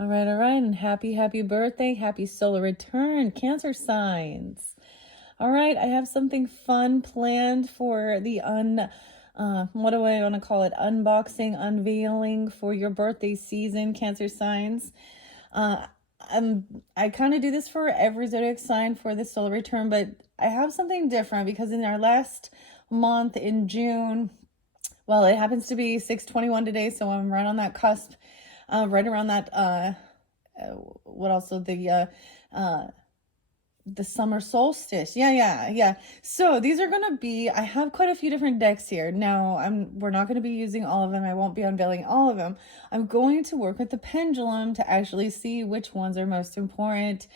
All right, and happy birthday, happy solar return, Cancer signs. All right, I have something fun planned for the what do I want to call it? Unboxing, unveiling for your birthday season, Cancer signs. Uh, I kind of do this for every zodiac sign for the solar return, but I have something different because in our last month in June, well, it happens to be 6/21 today, so I'm right on that cusp, right around that what also the summer solstice. Yeah. So these are gonna be, I have quite a few different decks here. Now we're not gonna be using all of them. I won't be unveiling all of them. I'm going to work with the pendulum to actually see which ones are most important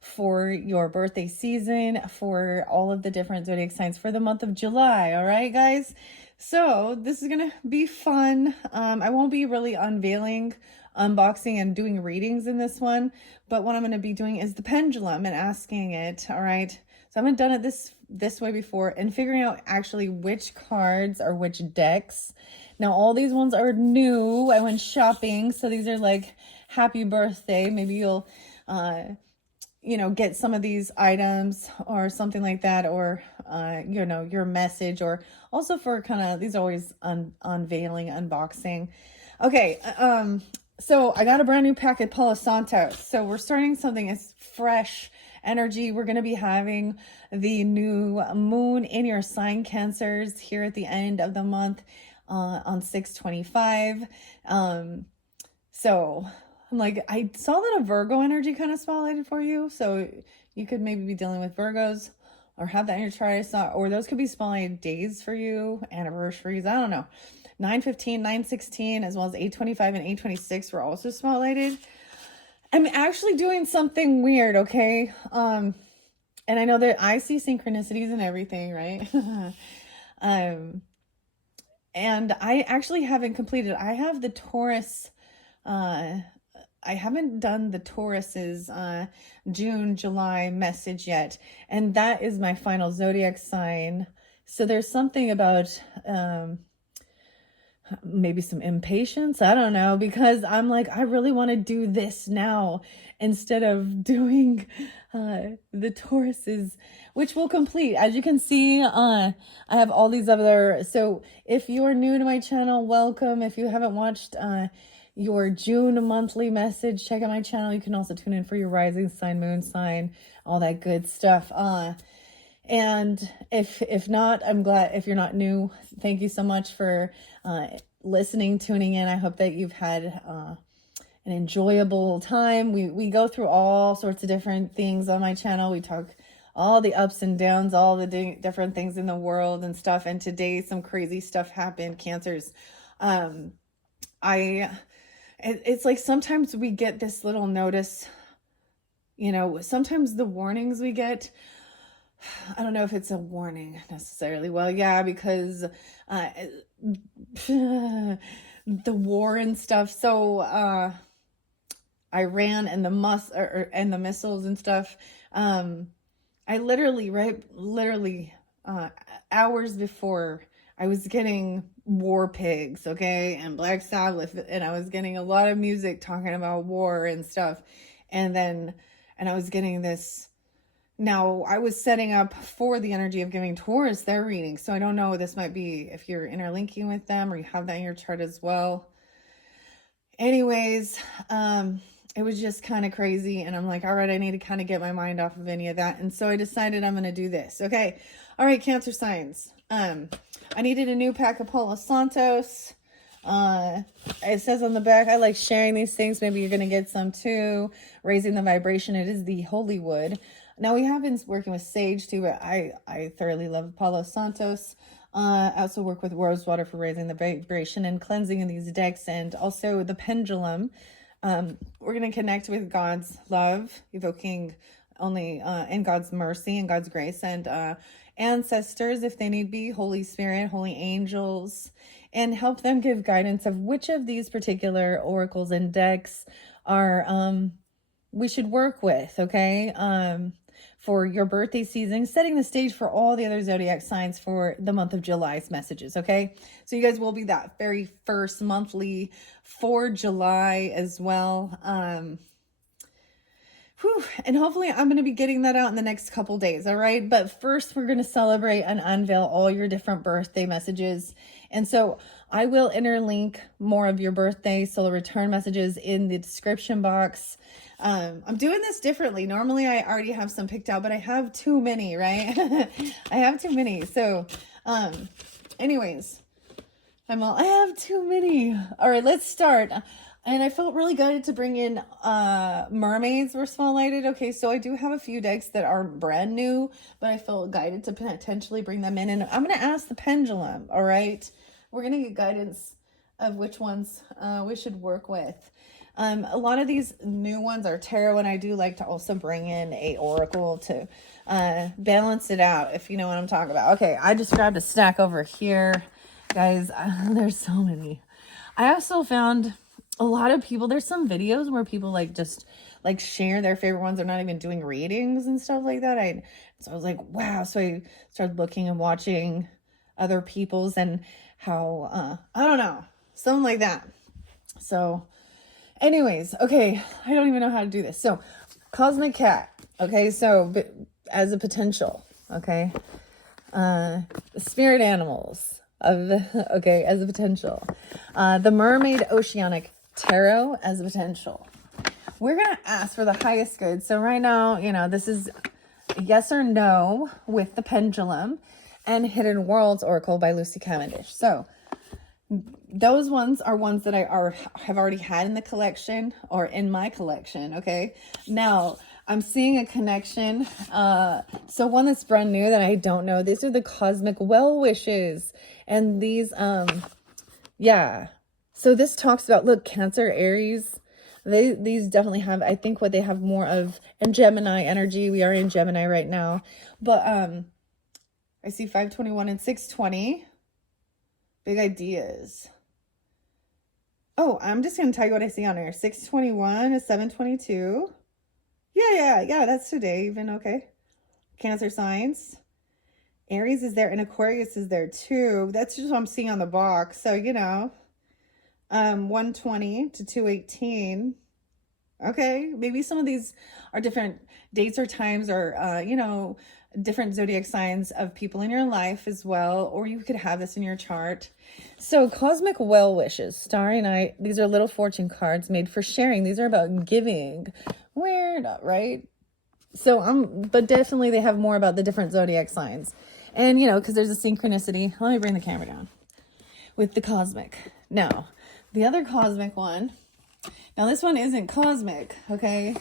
for your birthday season, for all of the different zodiac signs for the month of July. All right, guys. So this is gonna be fun. I won't be really unveiling, unboxing, and doing readings in this one, but what I'm going to be doing is the pendulum and asking it. All right, so I haven't done it this way before, and figuring out actually which cards are which decks. Now all these ones are new. I went shopping, so these are like happy birthday. Maybe you'll get some of these items or something like that, or your message, or also for kind of, these are always unveiling, unboxing. Okay, so I got a brand new pack at Palo Santo. So we're starting something as fresh energy. We're going to be having the new moon in your sign, Cancers, here at the end of the month on 6/25. So I'm like, I saw that a Virgo energy kind of spotlighted for you. So you could maybe be dealing with Virgos or have that in your chart. Or those could be spotlighted days for you, anniversaries. I don't know. 9/15, 9/16, as well as 8/25 and 8/26 were also spotlighted. I'm actually doing something weird, okay? And I know that I see synchronicities and everything, right? And I actually haven't completed. I have the Taurus, I haven't done the Taurus's June, July message yet. And that is my final zodiac sign. So there's something about maybe some impatience. I don't know, because I'm like, I really want to do this now instead of doing the Tauruses, which will complete. As you can see, I have all these other. So if you're new to my channel, welcome. If you haven't watched your June monthly message, check out my channel. You can also tune in for your rising sign, moon sign, all that good stuff. And if not, I'm glad. If you're not new, thank you so much for listening, tuning in. I hope that you've had an enjoyable time. We go through all sorts of different things on my channel. We talk all the ups and downs, all the different things in the world and stuff. And today some crazy stuff happened, Cancers. It's like sometimes we get this little notice, sometimes the warnings we get, I don't know if it's a warning necessarily. Well, yeah, because the war and stuff. So Iran and the missiles and stuff. I literally hours before, I was getting War Pigs, okay, and Black Sabbath, and I was getting a lot of music talking about war and stuff, and I was getting this. Now, I was setting up for the energy of giving Taurus their reading, so I don't know, this might be if you're interlinking with them or you have that in your chart as well. Anyways, it was just kind of crazy, and I'm like, all right, I need to kind of get my mind off of any of that, and so I decided I'm going to do this. Okay, all right, Cancer signs. I needed a new pack of Palo Santos. It says on the back, I like sharing these things. Maybe you're going to get some too. Raising the vibration. It is the holy wood. Now, we have been working with sage too, but I thoroughly love Palo Santos. I also work with rose water for raising the vibration and cleansing in these decks, and also the pendulum. We're going to connect with God's love, evoking only in God's mercy and God's grace, and ancestors, if they need be, Holy Spirit, holy angels, and help them give guidance of which of these particular oracles and decks are we should work with. Okay, for your birthday season, setting the stage for all the other zodiac signs for the month of July's messages, okay? So you guys will be that very first monthly for July as well. And hopefully I'm going to be getting that out in the next couple days, all right? But first, we're going to celebrate and unveil all your different birthday messages. And so I will interlink more of your birthday solar return messages in the description box. I'm doing this differently. Normally, I already have some picked out, but I have too many, right? I have too many. So, anyways, I have too many. All right, let's start. And I felt really good to bring in mermaids were small lighted. Okay, so I do have a few decks that are brand new, but I felt guided to potentially bring them in. And I'm going to ask the pendulum, all right? We're going to get guidance of which ones we should work with. A lot of these new ones are tarot, and I do like to also bring in a oracle to balance it out, if you know what I'm talking about. Okay, I just grabbed a stack over here. Guys, there's so many. I also found a lot of people, there's some videos where people like just like share their favorite ones. They're not even doing readings and stuff like that. So I was like, wow. So I started looking and watching other people's and how, I don't know, something like that. So anyways, okay, I don't even know how to do this. So cosmic cat. Okay. So as a potential, okay. Spirit animals okay, as a potential. The mermaid oceanic tarot as a potential. We're going to ask for the highest good. So right now, you know, this is yes or no with the pendulum and Hidden Worlds Oracle by Lucy Cavendish. So those ones are ones that I have already had in the collection or in my collection. Okay. Now I'm seeing a connection. So one that's brand new that I don't know. These are the cosmic well wishes. And these, yeah. So this talks about, look, Cancer, Aries, these definitely have, I think what they have more of, and Gemini energy. We are in Gemini right now. But I see 521 and 620. Big ideas. Oh, I'm just going to tell you what I see on here. 621 is 722. Yeah, that's today even, okay. Cancer signs. Aries is there and Aquarius is there too. That's just what I'm seeing on the box. So, you know, 120 to 218. Okay, maybe some of these are different dates or times or, you know, different zodiac signs of people in your life as well. Or you could have this in your chart. So cosmic well wishes, Starry Night. These are little fortune cards made for sharing. These are about giving. Weird, right? So, but definitely they have more about the different zodiac signs. And, you know, because there's a synchronicity. Let me bring the camera down. With the cosmic. Now, the other cosmic one. Now, this one isn't cosmic, okay?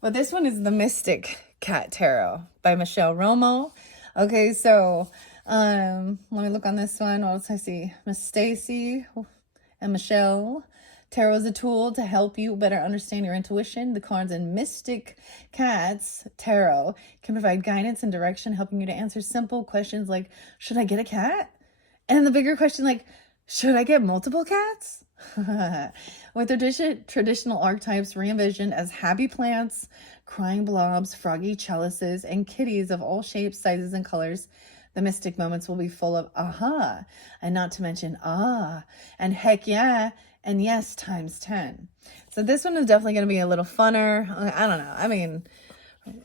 But this one is the Mystic Cat Tarot by Michelle Romo. Okay, so, let me look on this one. What else I see? Miss Stacy and Michelle. Tarot is a tool to help you better understand your intuition. The cards in Mystic Cats Tarot can provide guidance and direction, helping you to answer simple questions like, should I get a cat? And the bigger question like, should I get multiple cats? With traditional archetypes re-envisioned as happy plants, crying blobs, froggy chalices, and kitties of all shapes, sizes, and colors, the mystic moments will be full of aha, and not to mention and heck yeah, and yes times 10. So this one is definitely going to be a little funner. I don't know. I mean,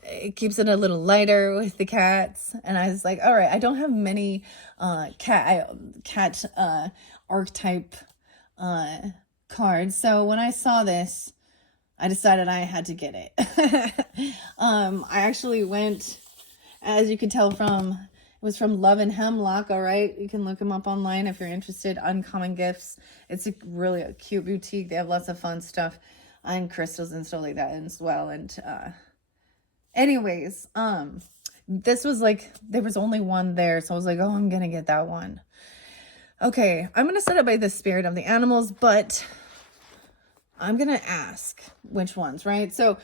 it keeps it a little lighter with the cats. And I was like, all right, I don't have many cat archetype cards. So when I saw this, I decided I had to get it. I actually went, as you can tell from, it was from Love and Hemlock, all right? You can look them up online if you're interested. Uncommon Gifts. It's a really cute boutique. They have lots of fun stuff and crystals and stuff like that as well. And anyways, this was like, there was only one there. So I was like, oh, I'm going to get that one. Okay, I'm going to set it by the spirit of the animals, but I'm going to ask which ones, right? So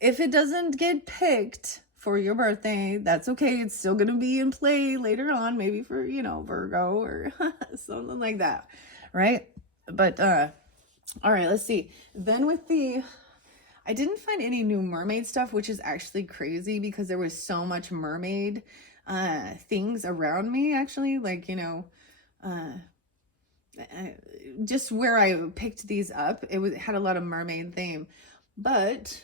if it doesn't get picked for your birthday, that's okay. It's still going to be in play later on, maybe for, you know, Virgo or something like that, right? But, all right, let's see. Then with the, I didn't find any new mermaid stuff, which is actually crazy because there was so much mermaid things around me, actually. Like, you know, just where I picked these up, it had a lot of mermaid theme. But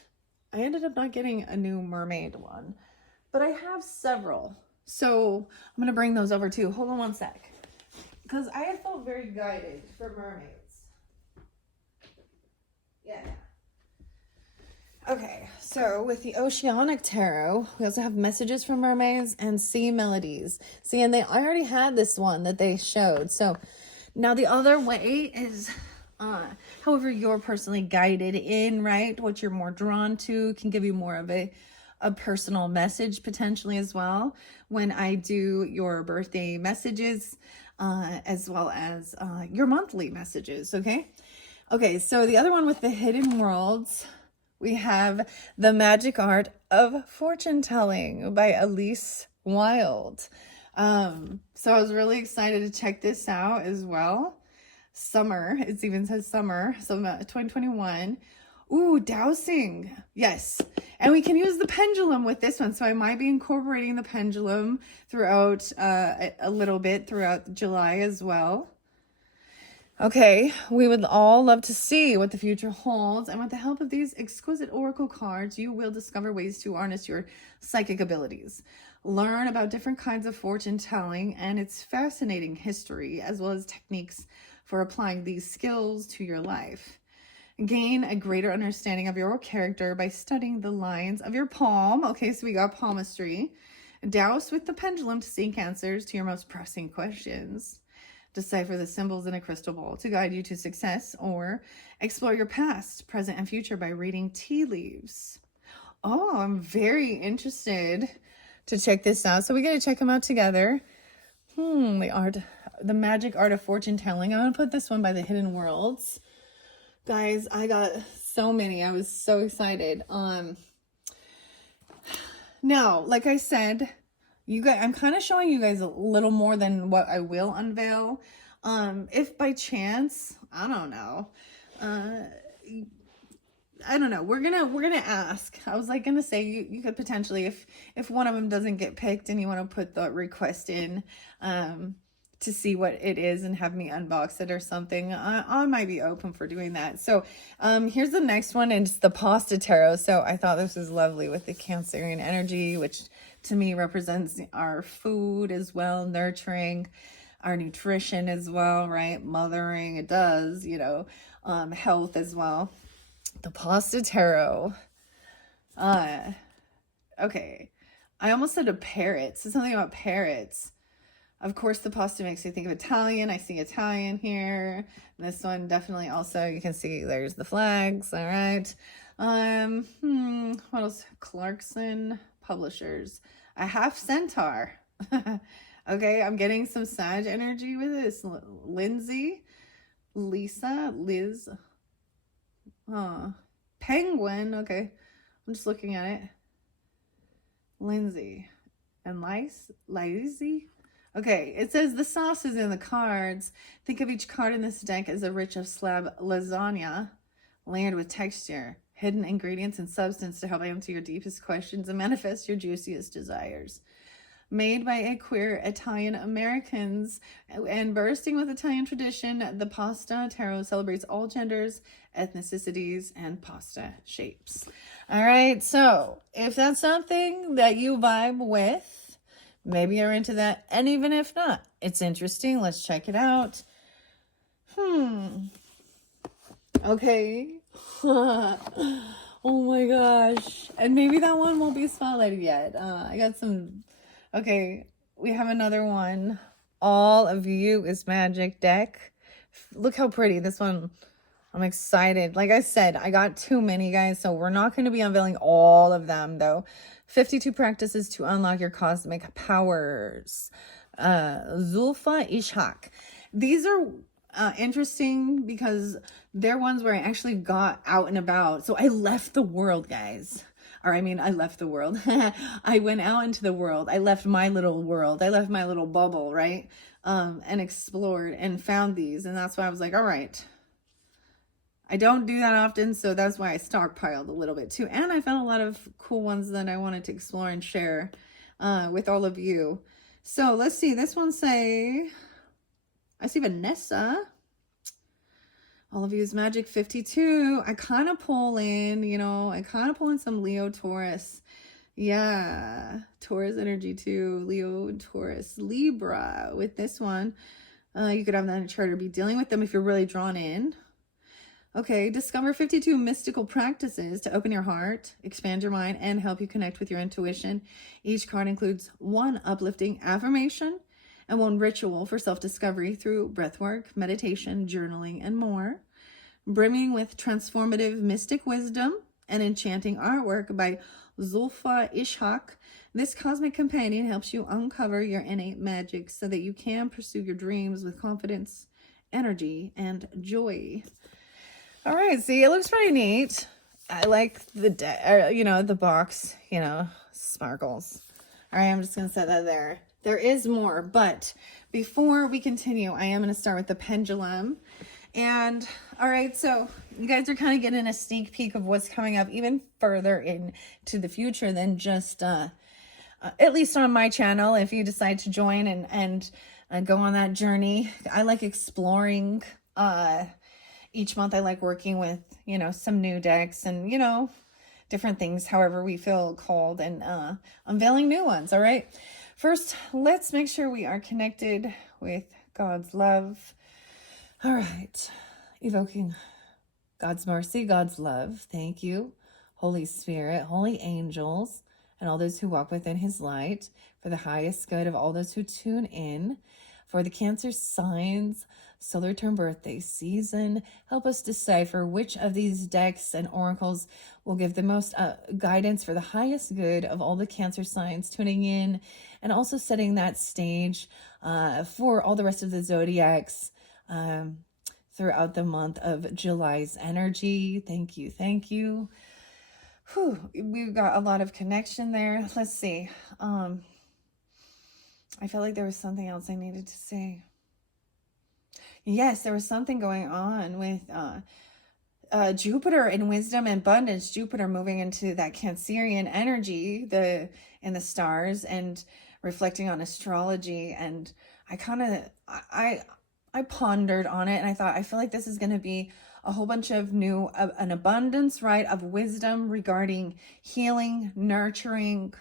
I ended up not getting a new mermaid one. But I have several. So I'm going to bring those over too. Hold on one sec. Because I had felt very guided for mermaids. Yeah. Okay, so with the Oceanic Tarot, we also have messages from mermaids and sea melodies. See, and I already had this one that they showed. So now the other way is, however you're personally guided in, right? What you're more drawn to can give you more of a personal message potentially as well. When I do your birthday messages, as well as your monthly messages, okay? Okay, so the other one with the hidden worlds, we have The Magic Art of Fortune Telling by Elise Wilde. So I was really excited to check this out as well. Summer, it even says summer, so 2021. Ooh, dowsing. Yes. And we can use the pendulum with this one. So I might be incorporating the pendulum throughout a little bit throughout July as well. Okay, we would all love to see what the future holds, and with the help of these exquisite oracle cards, you will discover ways to harness your psychic abilities. Learn about different kinds of fortune telling and its fascinating history, as well as techniques for applying these skills to your life. Gain a greater understanding of your character by studying the lines of your palm. Okay, so we got palmistry. Douse with the pendulum to seek answers to your most pressing questions. Decipher the symbols in a crystal ball to guide you to success, or explore your past, present, and future by reading tea leaves. Oh, I'm very interested to check this out. So we got to check them out together. The magic art of fortune telling. I'm going to put this one by the Hidden Worlds. Guys, I got so many. I was so excited. Now, like I said, you guys, I'm kind of showing you guys a little more than what I will unveil. If by chance, I don't know. We're gonna ask. I was like gonna say you could potentially, if one of them doesn't get picked and you want to put the request in, to see what it is and have me unbox it or something, I might be open for doing that. So here's the next one, and it's the Pasta Tarot. So I thought this was lovely with the Cancerian energy, which to me represents our food as well, nurturing, our nutrition as well, right? Mothering, it does, you know, health as well. The Pasta Tarot. Okay. I almost said a parrot. So something about parrots. Of course, the pasta makes me think of Italian. I see Italian here. This one definitely also, you can see there's the flags. All right. What else? Clarkson Publishers. A half centaur. Okay, I'm getting some Sag energy with this. Lindsay, Lisa, Liz. Penguin. Okay, I'm just looking at it. Lindsay and Lizzie. Okay, it says the sauce is in the cards. Think of each card in this deck as a rich of slab lasagna, layered with texture, hidden ingredients and substance to help answer your deepest questions and manifest your juiciest desires. Made by a queer Italian Americans and bursting with Italian tradition, the Pasta Tarot celebrates all genders, ethnicities, and pasta shapes. All right, so if that's something that you vibe with, maybe you're into that. And even if not, it's interesting. Let's check it out. Okay. Oh my gosh. And maybe that one won't be spotlighted yet. I got some. Okay, we have another one. All of You is Magic deck. Look how pretty this one. I'm excited. Like I said, I got too many, guys, so we're not going to be unveiling all of them, though. 52 practices to unlock your cosmic powers. Zulfa Ishak. These are interesting because they're ones where I actually got out and about. So I left the world, guys. Or I mean, I left the world. I went out into the world. I left my little world. I left my little bubble, right? And explored and found these. And that's why I was like, all right, I don't do that often, so that's why I stockpiled a little bit too. And I found a lot of cool ones that I wanted to explore and share with all of you. So let's see, this one say, I see Vanessa. All of you is Magic 52. I kind of pull in, you know, I kind of pull in some Leo, Taurus. Yeah, Taurus energy too. Leo, Taurus, Libra with this one. You could have that in a chart or be dealing with them if you're really drawn in. Okay, discover 52 mystical practices to open your heart, expand your mind, and help you connect with your intuition. Each card includes one uplifting affirmation and one ritual for self-discovery through breathwork, meditation, journaling, and more. Brimming with transformative mystic wisdom and enchanting artwork by Zulfa Ishak, this cosmic companion helps you uncover your innate magic so that you can pursue your dreams with confidence, energy, and joy. All right, see, it looks pretty neat. I like the, you know, the box, you know, sparkles. All right, I'm just going to set that there. There is more, but before we continue, I am going to start with the pendulum. And all right, so you guys are kind of getting a sneak peek of what's coming up even further into the future than just, at least on my channel, if you decide to join and go on that journey. I like exploring, each month I like working with, you know, some new decks and, you know, different things, however we feel called, and unveiling new ones. All right. First, let's make sure we are connected with God's love. All right. Evoking God's mercy, God's love. Thank you, Holy Spirit, holy angels, and all those who walk within his light, for the highest good of all those who tune in, for the Cancer signs, solar term birthday season. Help us decipher which of these decks and oracles will give the most guidance for the highest good of all the Cancer signs tuning in, and also setting that stage for all the rest of the zodiacs throughout the month of July's energy. Thank you. Thank you. Whew, we've got a lot of connection there. Let's see. I feel like there was something else I needed to say. Yes, there was something going on with Jupiter in wisdom and abundance. Jupiter moving into that Cancerian energy, in the stars, and reflecting on astrology. And I kind of, I pondered on it, and I thought, I feel like this is going to be a whole bunch of new, an abundance, right, of wisdom regarding healing, nurturing,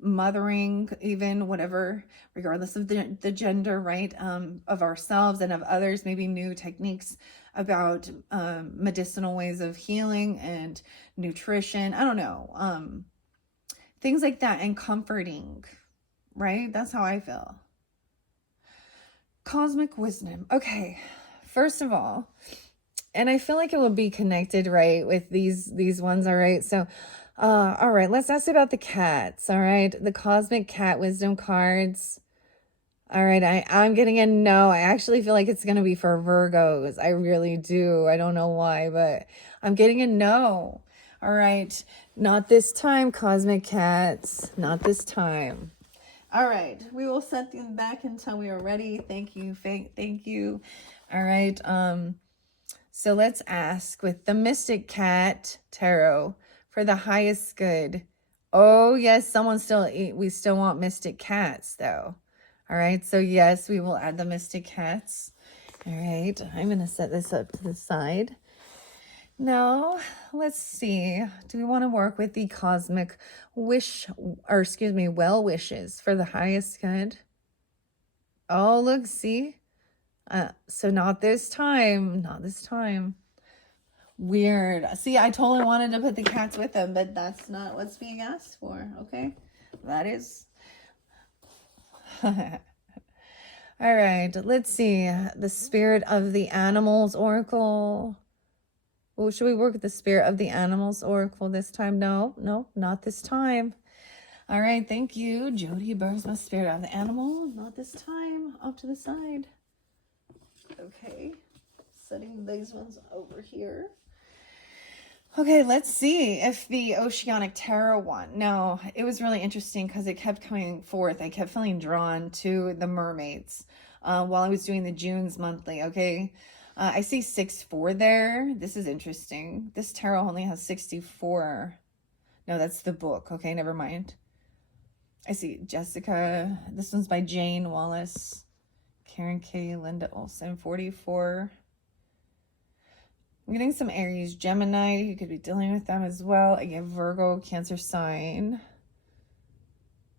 mothering, even whatever, regardless of the gender, right, of ourselves and of others. Maybe new techniques about medicinal ways of healing and nutrition. I don't know, things like that, and comforting, right? That's how I feel. Cosmic wisdom. Okay, first of all, and I feel like it will be connected, right, with these ones. All right, so all right, let's ask about the cats. All right, the cosmic cat wisdom cards. All right, I'm getting a no. I actually feel like it's going to be for Virgos. I really do. I don't know why, but I'm getting a no. All right, not this time, cosmic cats. Not this time. All right, we will set them back until we are ready. Thank you. Thank you. All right, so let's ask with the Mystic Cat Tarot for the highest good. Oh, yes, we still want Mystic Cats, though. All right, so yes, we will add the Mystic Cats. All right, I'm going to set this up to the side. Now, let's see. Do we want to work with the cosmic well wishes for the highest good? Oh, look, see? So not this time. Not this time. Weird. See, I totally wanted to put the cats with them, but that's not what's being asked for. Okay, that is. All right, let's see. The Spirit of the Animals Oracle. Oh, should we work with the Spirit of the Animals Oracle this time? No, not this time. All right, thank you. Jody Bursma, Spirit of the Animal. Not this time. Off to the side. Okay, setting these ones over here. Okay, let's see if the Oceanic Tarot one. No, it was really interesting because it kept coming forth. I kept feeling drawn to the mermaids while I was doing the June's monthly, okay? I see 6-4 there. This is interesting. This tarot only has 64. No, that's the book. Okay, never mind. I see Jessica. This one's by Jane Wallace. Karen K. Linda Olson, 44. I'm getting some Aries, Gemini. You could be dealing with them as well. I get Virgo, Cancer sign.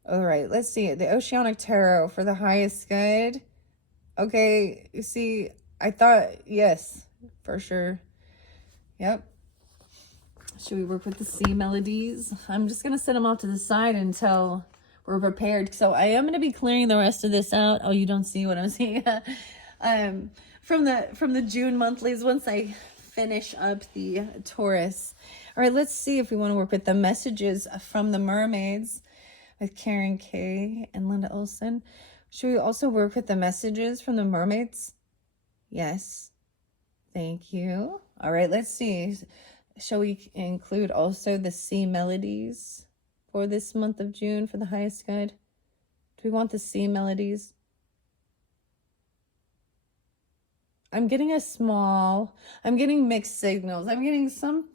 All right, let's see. The Oceanic Tarot for the highest good. Okay, you see, I thought, yes, for sure. Yep. Should we work with the sea melodies? I'm just going to set them off to the side until we're prepared. So I am going to be clearing the rest of this out. Oh, you don't see what I'm seeing. From the June monthlies once I finish up the Taurus. All right, let's see if we want to work with the messages from the mermaids with Karen K and Linda Olson. Should we also work with the messages from the mermaids? Yes. Thank you. All right, let's see. Shall we include also the sea melodies for this month of June for the highest good? Do we want the sea melodies? I'm getting I'm getting mixed signals. I'm getting some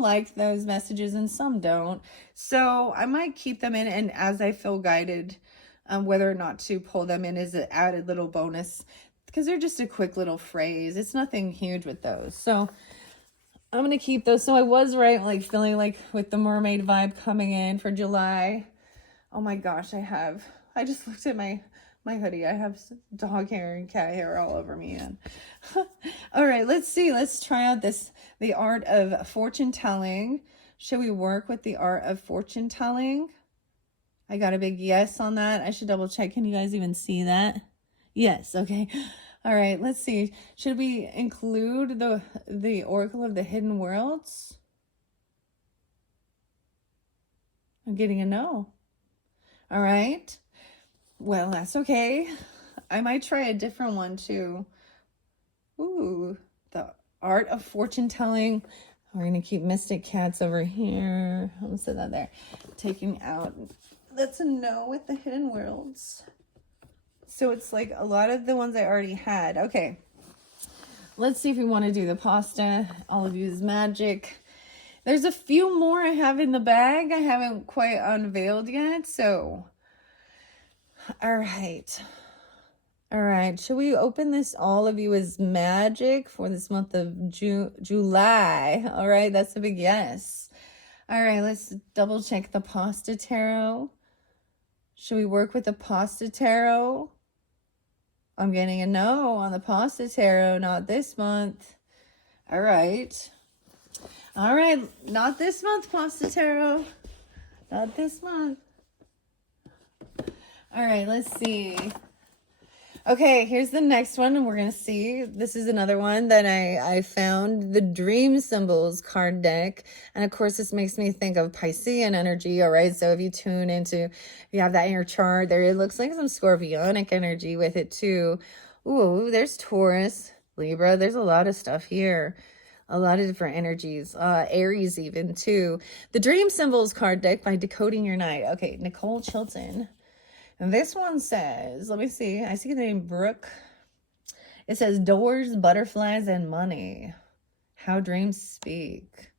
like those messages and some don't. So I might keep them in, and as I feel guided, whether or not to pull them in as an added little bonus, because they're just a quick little phrase. It's nothing huge with those. So I'm going to keep those. So I was right, like feeling like with the mermaid vibe coming in for July. Oh my gosh, I just looked at my hoodie. I have dog hair and cat hair all over me. And all right, let's see. Let's try out the art of fortune telling. Should we work with the art of fortune telling? I got a big yes on that. I should double check. Can you guys even see that? Yes. Okay. All right, let's see. Should we include the Oracle of the Hidden Worlds? I'm getting a no. All right. Well, that's okay. I might try a different one too. Ooh, the art of fortune telling. We're going to keep Mystic Cats over here. I'm going to set that there. Taking out. That's a no with the Hidden Worlds. So it's like a lot of the ones I already had. Okay. Let's see if we want to do the pasta. All of You's magic. There's a few more I have in the bag. I haven't quite unveiled yet. So, all right. All right. Should we open this All of You is magic for this month of July? All right. That's a big yes. All right. Let's double check the pasta tarot. Should we work with the pasta tarot? I'm getting a no on the pasta tarot, not this month. All right. All right, not this month, pasta tarot. Not this month. All right, let's see. Okay, here's the next one, and we're going to see. This is another one that I found, the Dream Symbols card deck. And of course, this makes me think of Piscean energy, all right? So if you tune into, you have that in your chart there, it looks like some Scorpionic energy with it too. Ooh, there's Taurus, Libra. There's a lot of stuff here. A lot of different energies. Aries even too. The Dream Symbols card deck by Decoding Your Night. Okay, Nicole Chilton. And this one says, let me see. I see the name Brooke. It says doors, butterflies, and money. How dreams speak.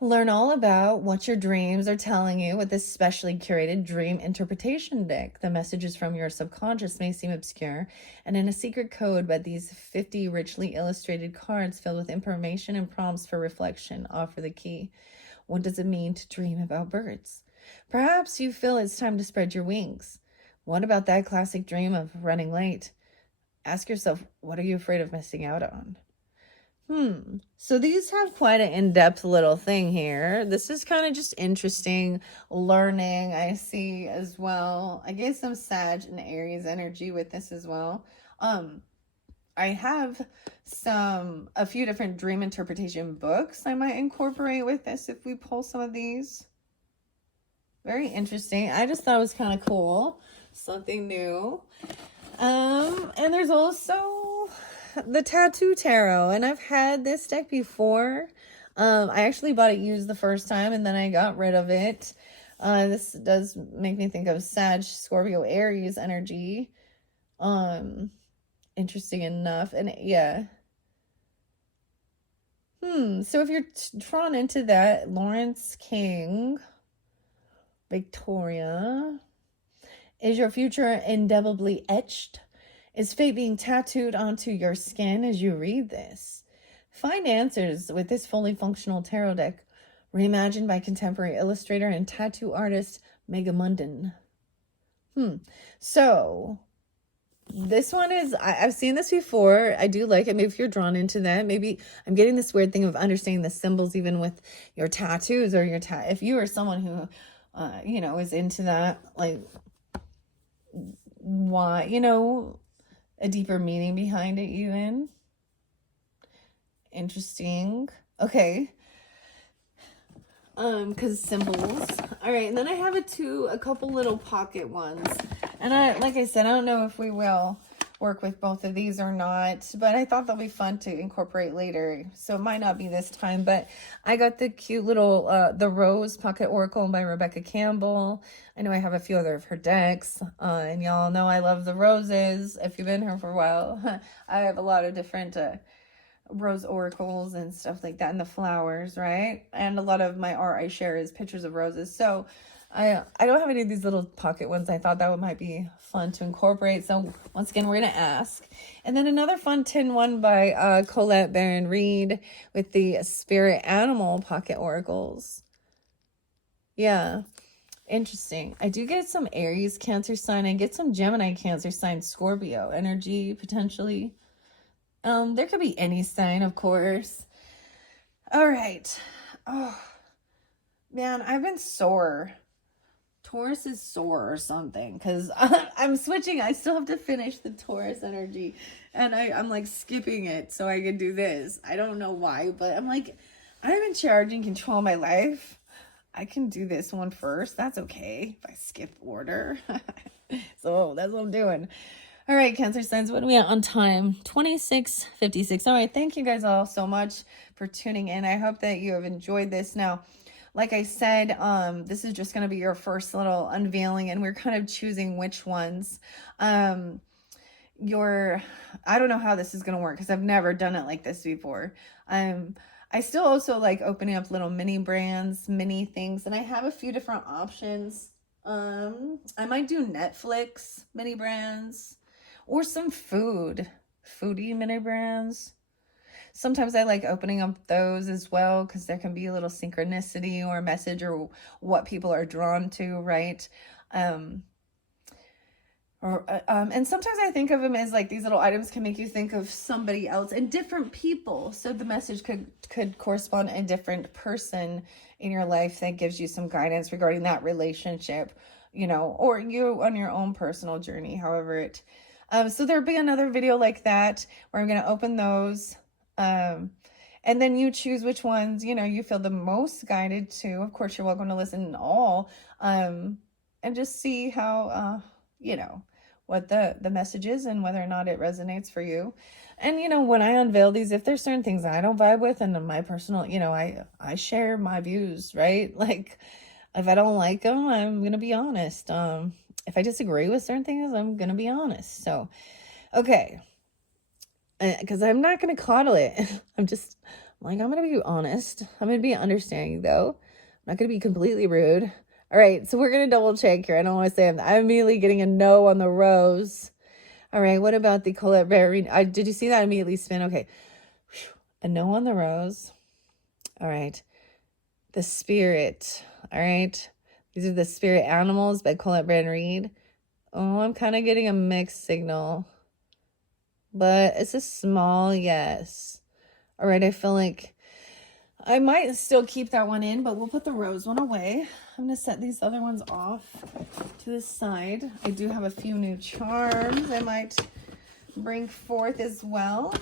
Learn all about what your dreams are telling you with this specially curated dream interpretation deck. The messages from your subconscious may seem obscure and in a secret code, but these 50 richly illustrated cards filled with information and prompts for reflection offer the key. What does it mean to dream about birds? Perhaps you feel it's time to spread your wings. What about that classic dream of running late? Ask yourself, what are you afraid of missing out on? So these have quite an in-depth little thing here. This is kind of just interesting learning. I see as well. I get some Sag and Aries energy with this as well. I have a few different dream interpretation books I might incorporate with this if we pull some of these. Very interesting. I just thought it was kind of cool. Something new. And there's also the Tattoo Tarot. And I've had this deck before. I actually bought it used the first time and then I got rid of it. This does make me think of Sag, Scorpio, Aries energy. Interesting enough. And yeah. So if you're drawn into that, Lawrence King, Victoria, is your future indelibly etched? Is fate being tattooed onto your skin as you read this? Find answers with this fully functional tarot deck, reimagined by contemporary illustrator and tattoo artist Megamundin. So this one is, I've seen this before. I do like it. Maybe if you're drawn into that, maybe I'm getting this weird thing of understanding the symbols even with your tattoos, or your if you are someone who, is into that, like, why, a deeper meaning behind it even. Interesting. Okay. Because symbols. All right, and then I have a couple little pocket ones. And like I said, I don't know if we will work with both of these or not, but I thought they'll be fun to incorporate later. So it might not be this time, but I got the cute little, the Rose Pocket Oracle by Rebecca Campbell. I know I have a few other of her decks, and y'all know I love the roses. If you've been here for a while, I have a lot of different, rose oracles and stuff like that, and the flowers, right? And a lot of my art I share is pictures of roses. So I don't have any of these little pocket ones. I thought that might be fun to incorporate. So once again, we're gonna ask. And then another fun tin one by Colette Baron Reed with the Spirit Animal Pocket Oracles. Yeah, interesting. I do get some Aries Cancer sign. I get some Gemini Cancer sign, Scorpio energy potentially. There could be any sign, of course. All right. Oh, man, I've been sore. Taurus is sore or something, because I'm switching. I still have to finish the Taurus energy, and I'm like skipping it so I can do this. I don't know why, but I'm like, I'm in charge and control my life. I can do this one first. That's okay if I skip order. So that's what I'm doing. All right, Cancer signs, what are we at on time? 26:56. All right, thank you guys all so much for tuning in. I hope that you have enjoyed this. Now, like I said, this is just going to be your first little unveiling, and we're kind of choosing which ones. I don't know how this is going to work because I've never done it like this before. I still also like opening up little mini brands, mini things, and I have a few different options. I might do Netflix mini brands, or some foodie mini brands. Sometimes I like opening up those as well, because there can be a little synchronicity or a message or what people are drawn to, right? And sometimes I think of them as like these little items can make you think of somebody else and different people. So the message could correspond to a different person in your life that gives you some guidance regarding that relationship, or you on your own personal journey, however it. So there'll be another video like that where I'm going to open those. And then you choose which ones, you feel the most guided to. Of course, you're welcome to listen to all, and just see how, what the message is and whether or not it resonates for you. And, when I unveil these, if there's certain things I don't vibe with, and my personal, I share my views, right? Like, if I don't like them, I'm going to be honest. If I disagree with certain things, I'm going to be honest. So, okay. Because I'm not going to coddle it. I'm going to be honest. I'm going to be understanding, though. I'm not going to be completely rude. All right, so we're going to double check here. I don't want to say I'm immediately getting a no on the rose. All right, what about the Colette Berry? Did you see that immediately spin? Okay, a no on the rose. All right, the Spirit. All right, these are the Spirit Animals by Colette Baron Reed. Oh, I'm kind of getting a mixed signal, but it's a small yes. All right, I feel like I might still keep that one in, but we'll put the rose one away. I'm going to set these other ones off to the side. I do have a few new charms I might bring forth as well.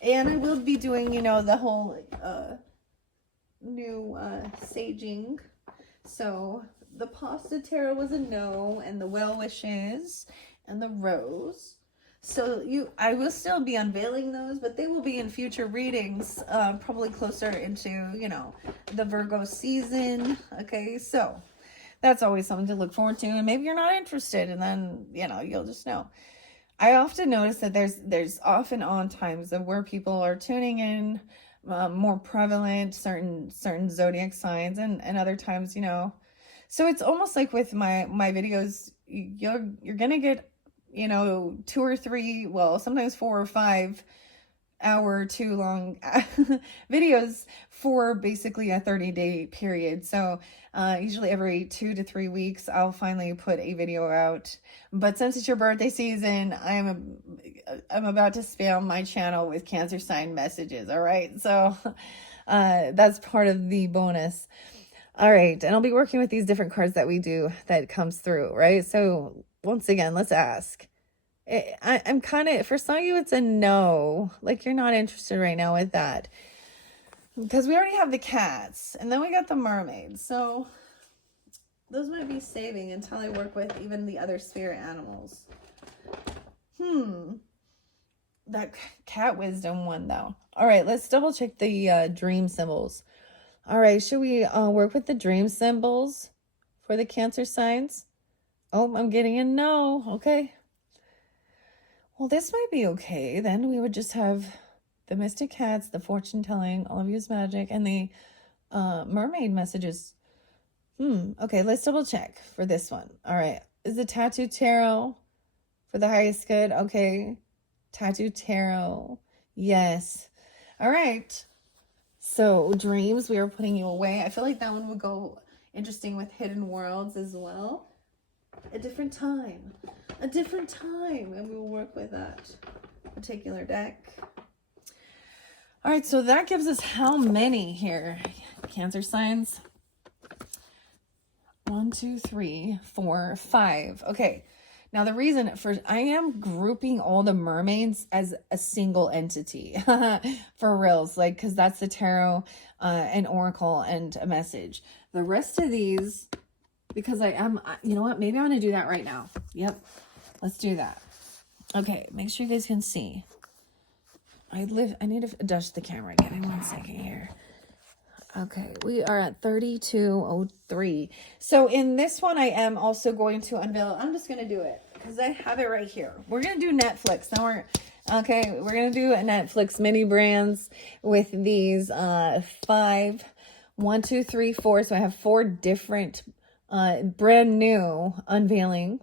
And I will be doing, the whole new saging. So the Pasta Tarot was a no, and the Well Wishes and the Rose. So I will still be unveiling those, but they will be in future readings, probably closer into, the Virgo season. Okay, so that's always something to look forward to. And maybe you're not interested, and then, you'll just know. I often notice that there's off and on times of where people are tuning in, more prevalent, certain zodiac signs, and other times, so it's almost like with my videos, you're gonna get, 2 or 3, well, sometimes 4 or 5 hour too long videos for basically a 30-day period. So usually every 2 to 3 weeks I'll finally put a video out. But since it's your birthday season, I'm about to spam my channel with Cancer sign messages. All right, so that's part of the bonus. All right, and I'll be working with these different cards that we do that comes through, right? So once again, let's ask. I'm kind of, for some of you, it's a no. Like, you're not interested right now with that. Because we already have the cats. And then we got the mermaids. So, those might be saving until I work with even the other spirit animals. That cat wisdom one, though. All right, let's double check the dream symbols. All right, should we work with the dream symbols for the Cancer signs? Oh, I'm getting a no. Okay. Well, this might be okay. Then we would just have the mystic cats, the fortune telling, all of you's magic, and the mermaid messages. Okay, let's double check for this one. All right. Is the tattoo tarot for the highest good? Okay. Tattoo tarot. Yes. All right. So dreams, we are putting you away. I feel like that one would go interesting with hidden worlds as well. A different time, and we will work with that particular deck. All right, so that gives us how many here? Cancer signs. 1, 2, 3, 4, 5. Okay, now the reason I am grouping all the mermaids as a single entity for reals, like, because that's the tarot, an oracle, and a message. The rest of these, because I am, you know what? Maybe I'm going to do that right now. Yep. Let's do that. Okay. Make sure you guys can see. I need to adjust the camera. Give me 1 second here. Okay. We are at 32:03. So in this one, I am also going to unveil, I'm just going to do it because I have it right here. We're going to do Netflix. Now we're going to do a Netflix mini brands with these 5, 1, 2, 3, 4. So I have 4 different brand new unveiling,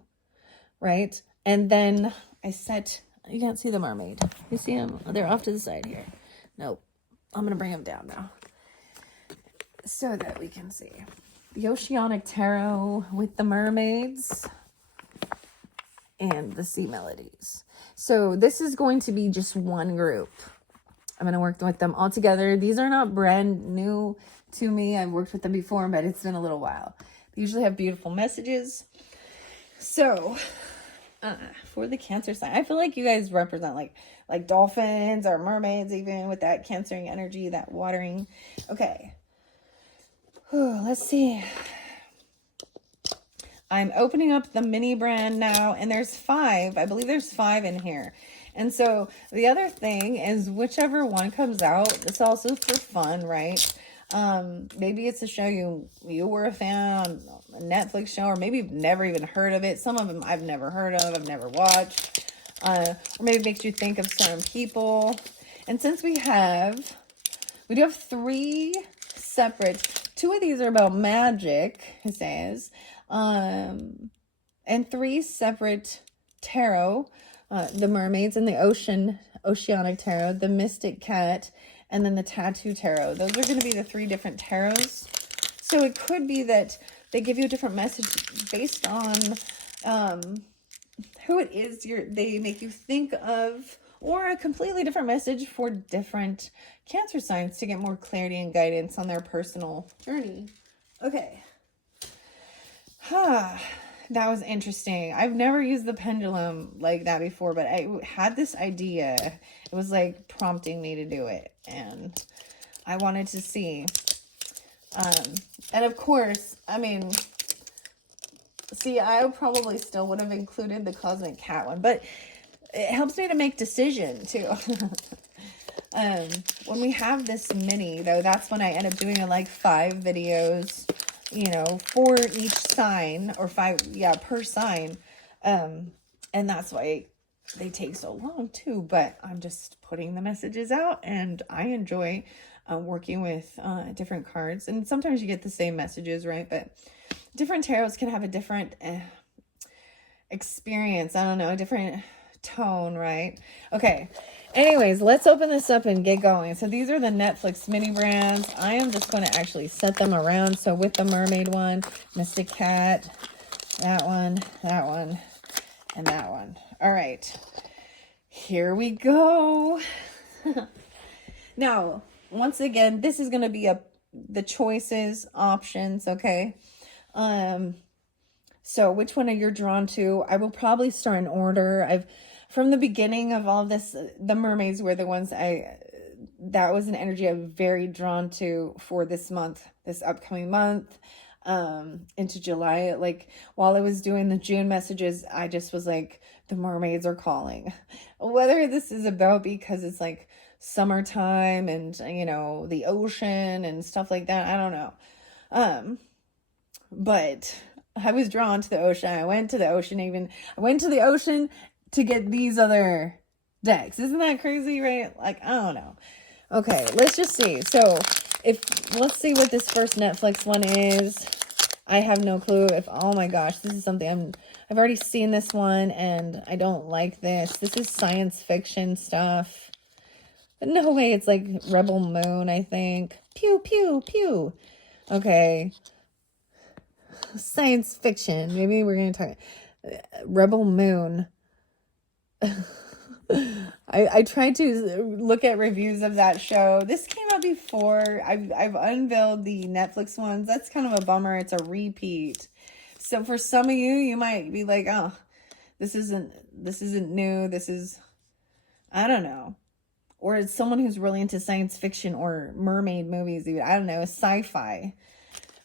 right? And then I set, you can't see the mermaid. You see them? They're off to the side here. Nope. I'm going to bring them down now so that we can see. The Oceanic Tarot with the mermaids and the sea melodies. So this is going to be just one group. I'm going to work with them all together. These are not brand new to me. I've worked with them before, but it's been a little while. They usually have beautiful messages. So, for the Cancer sign, I feel like you guys represent like dolphins or mermaids, even with that cancering energy, that watering. Okay. Let's see. I'm opening up the mini brand now, and there's 5. I believe there's 5 in here. And so the other thing is whichever one comes out, it's also for fun, right? Maybe it's a show you were a fan, a Netflix show, or maybe you've never even heard of it. Some of them I've never heard of, I've never watched. Or maybe it makes you think of certain people. And since we do have 3 separate, 2 of these are about magic, it says, and 3 separate tarot, the mermaids and the oceanic tarot, the mystic cat, and then the tattoo tarot. Those are going to be the 3 different tarots. So it could be that they give you a different message based on who it is they make you think of, or a completely different message for different Cancer signs to get more clarity and guidance on their personal journey. Okay. That was interesting. I've never used the pendulum like that before, but I had this idea. It was like prompting me to do it, and I wanted to see. And of course, I mean, see, I probably still would have included the cosmic cat one, but it helps me to make decision too. When we have this mini, though, that's when I end up doing like 5 videos, for each sign, or 5, per sign. And that's why they take so long too, but I'm just putting the messages out, and I enjoy working with different cards. And sometimes you get the same messages, right? But different tarots can have a different experience. I don't know, a different tone, right? Okay. Anyways, let's open this up and get going. So these are the Netflix mini brands. I am just going to actually set them around. So with the mermaid one, Mystic Cat, that one, and that one. All right. Here we go. Now, once again, this is going to be the choices, options, okay? So which one are you drawn to? I will probably start in order. From the beginning of all this, the mermaids were the ones that was an energy I'm very drawn to for this month, this upcoming month, into July. Like while I was doing the June messages, I just was like, the mermaids are calling. Whether this is about because it's like summertime and, you know, the ocean and stuff like that, I don't know. But I was drawn to the ocean. I went to the ocean to get these other decks. Isn't that crazy, right? Like, I don't know. Okay, let's just see. So, let's see what this first Netflix one is. I have no clue if, oh my gosh, this is something I've already seen this one and I don't like this. This is science fiction stuff. No way, it's like Rebel Moon, I think. Pew, pew, pew. Okay. Science fiction. Maybe we're going to talk Rebel Moon. I tried to look at reviews of that show. This came out before. I've unveiled the Netflix ones. That's kind of a bummer. It's a repeat. So for some of you, you might be like, oh, this isn't new. This is, I don't know. Or it's someone who's really into science fiction or mermaid movies. Even. I don't know, sci-fi.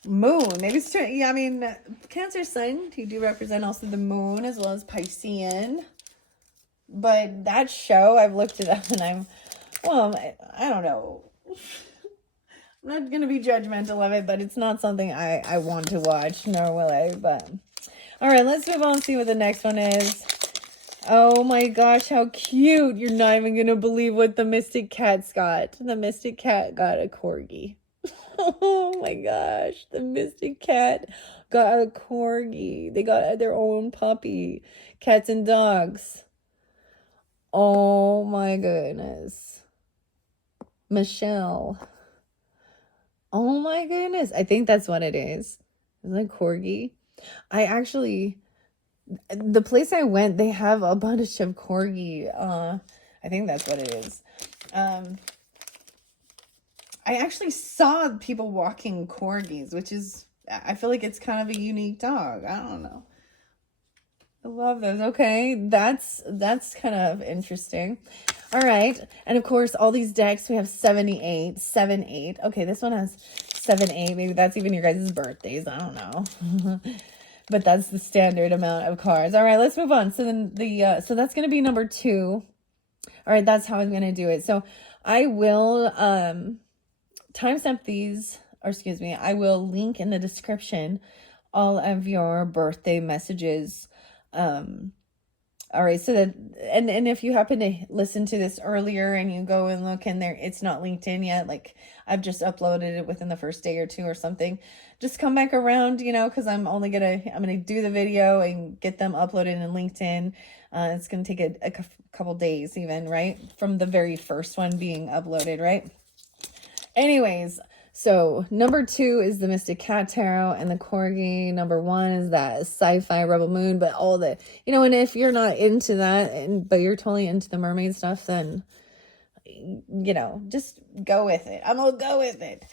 Moon, maybe it's true. Yeah, I mean, Cancer Sun, you do represent also the moon as well as Piscean. But that show, I've looked it up and I don't know. I'm not going to be judgmental of it, but it's not something I want to watch, nor will I. But, all right, let's move on and see what the next one is. Oh my gosh, how cute. You're not even going to believe what the Mystic Cat's got. The Mystic Cat got a corgi. Oh my gosh, the Mystic Cat got a corgi. They got their own puppy. Cats and dogs. Oh my goodness. Michelle. Oh my goodness. I think that's what it is. Is it corgi? The place I went, they have a bunch of corgi. I think that's what it is. I actually saw people walking corgis, which is, I feel like it's kind of a unique dog. I don't know. I love those. Okay, that's kind of interesting. All right, and of course, all these decks, we have 78, 7-8. Okay, this one has 7-8. Maybe that's even your guys' birthdays. I don't know. But that's the standard amount of cards. All right, let's move on. So then so that's going to be number 2. All right, that's how I'm going to do it. So I will timestamp these, or excuse me, I will link in the description all of your birthday messages. All right, so that, and if you happen to listen to this earlier and you go and look in there, it's not linked in yet, like I've just uploaded it within the first day or 2 or something, just come back around, you know, because I'm gonna do the video and get them uploaded and linked in. It's gonna take a couple days even, right, from the very first one being uploaded, right? Anyways, so number 2 is the Mystic Cat Tarot and the Corgi. Number 1 is that sci-fi Rebel Moon, but all the, you know, and if you're not into that, but you're totally into the mermaid stuff, then, you know, just go with it. I'm gonna go with it.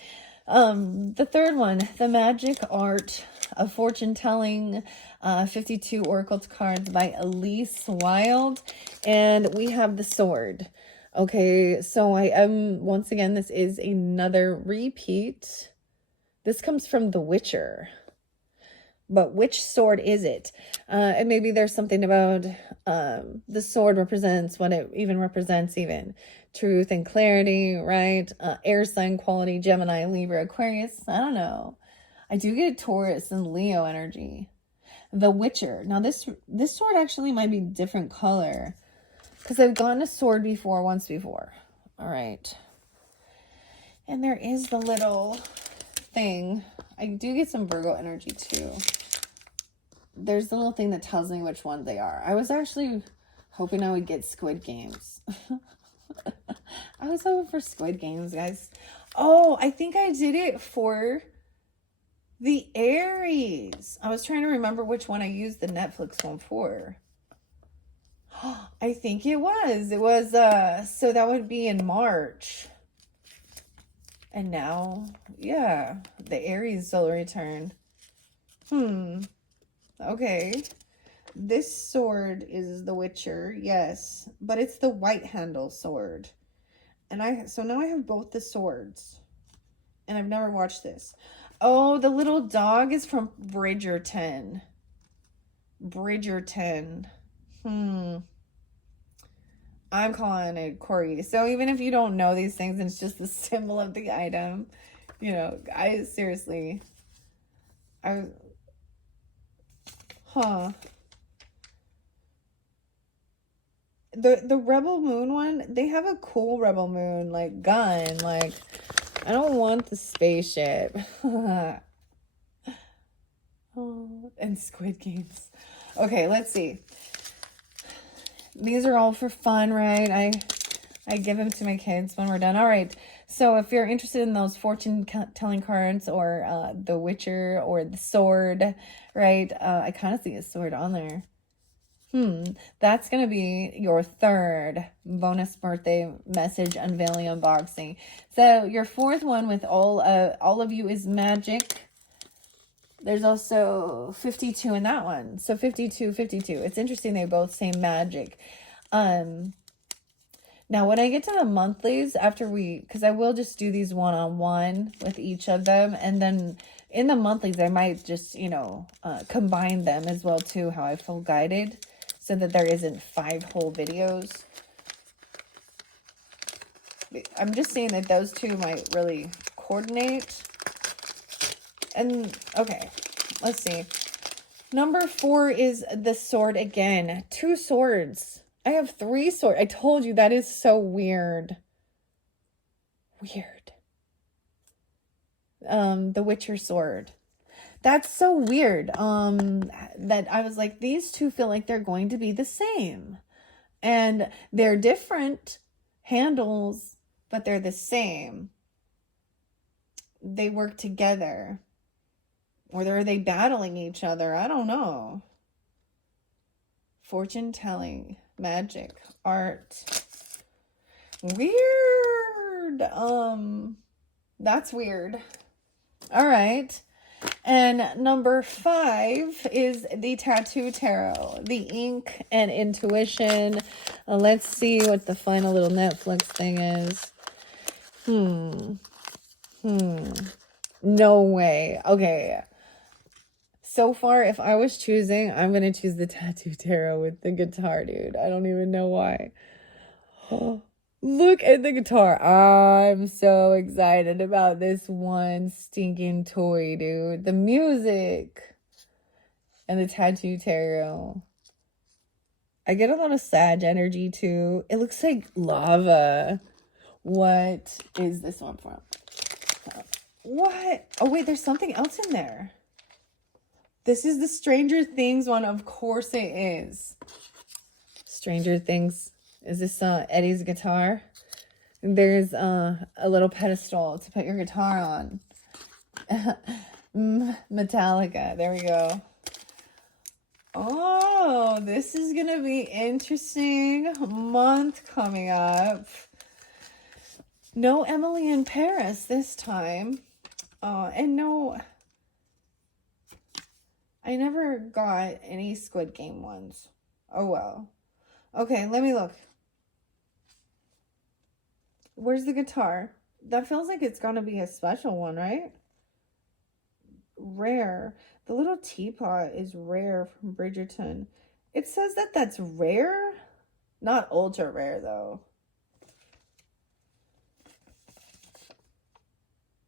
The third one, the Magic Art of Fortune Telling, 52 Oracle cards by Elise Wild, and we have the Sword. Okay, so I am, once again, this is another repeat. This comes from The Witcher. But which sword is it? And maybe there's something about the sword represents what it even represents, even truth and clarity, right? Air sign quality, Gemini, Libra, Aquarius. I don't know. I do get Taurus and Leo energy. The Witcher. Now this sword actually might be different color. Because I've gotten a sword before, once before. All right. And there is the little thing. I do get some Virgo energy too. There's the little thing that tells me which ones they are. I was actually hoping I would get Squid Games. I was hoping for Squid Games, guys. Oh, I think I did it for the Aries. I was trying to remember which one I used the Netflix one for. I think it was. It was, so that would be in March. And now, yeah, the Aries solar return. Okay. This sword is the Witcher, yes. But it's the white handle sword. And so now I have both the swords. And I've never watched this. Oh, the little dog is from Bridgerton. Bridgerton. I'm calling it Corey. So even if you don't know these things, and it's just the symbol of the item, you know, I seriously, The Rebel Moon one, they have a cool Rebel Moon, like, gun. Like, I don't want the spaceship. Oh, and Squid Games. Okay, let's see. These are all for fun, right? I give them to my kids when we're done. All right. So if you're interested in those fortune telling cards or the Witcher or the sword, right? I kind of see a sword on there. That's going to be your third bonus birthday message unveiling unboxing. So your fourth one with all of you is magic. There's also 52 in that one. So 52, 52. It's interesting they both say magic. Now, when I get to the monthlies, because I will just do these one-on-one with each of them. And then in the monthlies, I might just, combine them as well, too, how I feel guided. So that there isn't 5 whole videos. I'm just saying that those two might really coordinate. And, okay, let's see. Number 4 is the sword again. 2 swords. I have 3 swords. I told you, that is so weird. Weird. The Witcher sword. That's so weird. That I was like, these two feel like they're going to be the same. And they're different handles, but they're the same. They work together. Or are they battling each other? I don't know. Fortune telling, magic, art. Weird. That's weird. All right. And number 5 is the Tattoo Tarot, the ink and intuition. Let's see what the final little Netflix thing is. No way. Okay. So far, if I was choosing, I'm going to choose the Tattoo Tarot with the guitar, dude. I don't even know why. Look at the guitar. I'm so excited about this one stinking toy, dude. The music and the Tattoo Tarot. I get a lot of Sag energy, too. It looks like lava. What is this one from? What? Oh, wait, there's something else in there. This is the Stranger Things one. Of course it is. Stranger Things. Is this Eddie's guitar? There's a little pedestal to put your guitar on. Metallica. There we go. Oh, this is going to be interesting month coming up. No Emily in Paris this time. And no... I never got any Squid Game ones. Oh, well. Okay, let me look. Where's the guitar? That feels like it's gonna be a special one, right? Rare. The little teapot is rare from Bridgerton. It says that that's rare? Not ultra rare, though.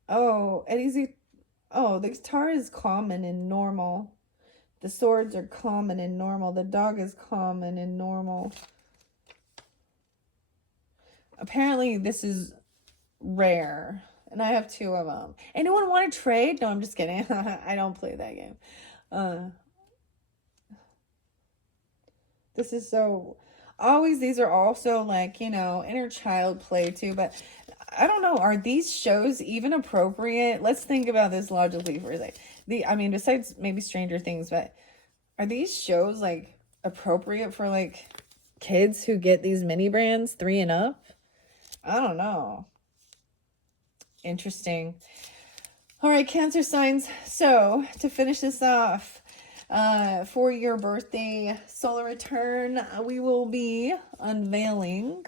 Oh, the guitar is common and normal. The swords are common and normal. The dog is common and normal. Apparently this is rare. And I have 2 of them. Anyone want to trade? No, I'm just kidding. I don't play that game. This is so... Always, these are also like, you know, inner child play too. But I don't know. Are these shows even appropriate? Let's think about this logically for a second. I mean, besides maybe Stranger Things, but are these shows like appropriate for like kids who get these mini brands 3 and up? I don't know. Interesting. All right, Cancer signs. So to finish this off, for your birthday solar return, we will be unveiling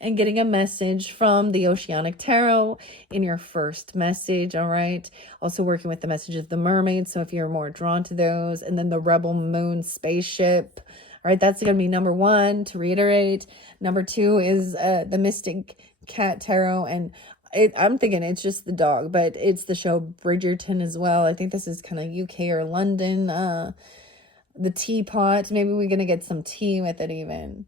and getting a message from the Oceanic Tarot in your first message. All right. Also working with the message of the mermaid. So if you're more drawn to those, and then the Rebel Moon spaceship. All right. That's going to be number 1 to reiterate. Number 2 is the Mystic Cat Tarot. And I'm thinking it's just the dog, but it's the show Bridgerton as well. I think this is kind of UK or London. The teapot. Maybe we're going to get some tea with it even.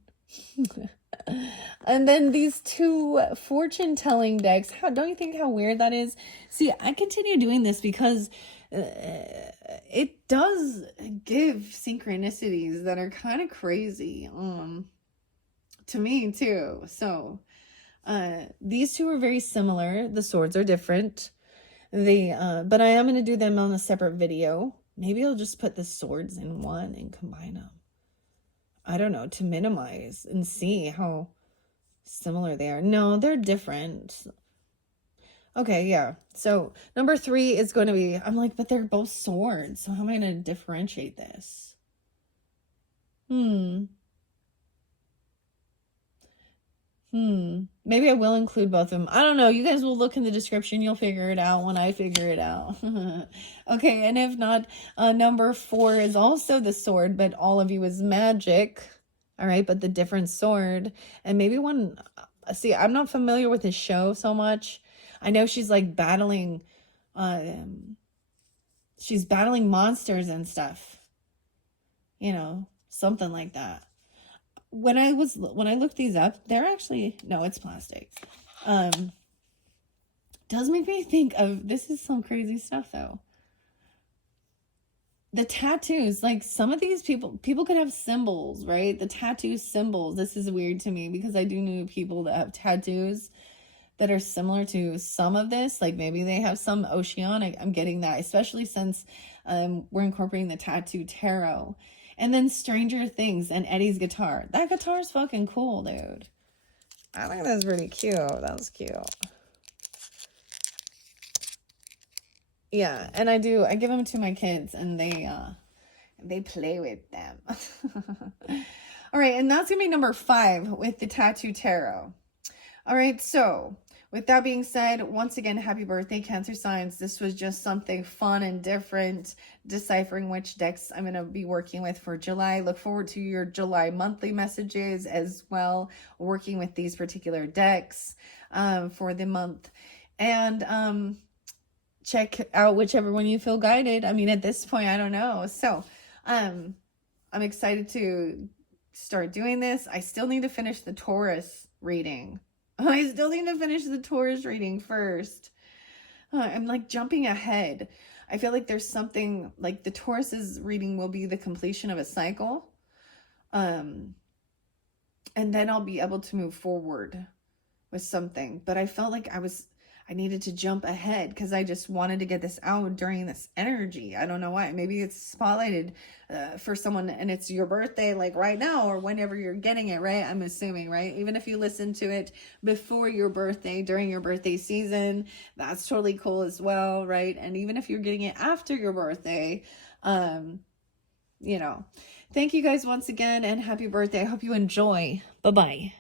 And then these 2 fortune-telling decks. Don't you think how weird that is? See, I continue doing this because it does give synchronicities that are kind of crazy to me too. So these 2 are very similar. The swords are different. But I am going to do them on a separate video. Maybe I'll just put the swords in one and combine them. I don't know, to minimize and see how similar they are. No, they're different. Okay, yeah. So number 3 is going to be, I'm like, but they're both swords. So how am I going to differentiate this? Maybe I will include both of them. I don't know. You guys will look in the description. You'll figure it out when I figure it out. Okay, and if not, number 4 is also the sword, but all of you is magic. All right, but the different sword. And maybe one... See, I'm not familiar with this show so much. I know she's like battling... she's battling monsters and stuff. You know, something like that. When I looked these up, they're actually, no, it's plastic. Does make me think of, this is some crazy stuff though. The tattoos, like some of these people could have symbols, right? The tattoo symbols. This is weird to me because I do know people that have tattoos that are similar to some of this. Like maybe they have some oceanic. I'm getting that, especially since we're incorporating the tattoo tarot. And then Stranger Things and Eddie's guitar. That guitar is fucking cool, dude. I think that's pretty cute. That was cute. Yeah, and I give them to my kids and they play with them. All right, and that's going to be number 5 with the Tattoo Tarot. All right, so with that being said, once again, happy birthday, Cancer signs. This was just something fun and different, deciphering which decks I'm going to be working with for July. Look forward to your July monthly messages as well, working with these particular decks for the month. And check out whichever one you feel guided. I mean, at this point, I don't know. So I'm excited to start doing this. I still need to finish the Taurus reading. I still need to finish the Taurus reading first. I'm like jumping ahead. I feel like there's something like the Taurus's reading will be the completion of a cycle. And then I'll be able to move forward with something. But I felt like I needed to jump ahead because I just wanted to get this out during this energy. I don't know why. Maybe it's spotlighted for someone and it's your birthday like right now or whenever you're getting it, right? I'm assuming, right? Even if you listen to it before your birthday, during your birthday season, that's totally cool as well, right? And even if you're getting it after your birthday, you know. Thank you guys once again and happy birthday. I hope you enjoy. Bye-bye.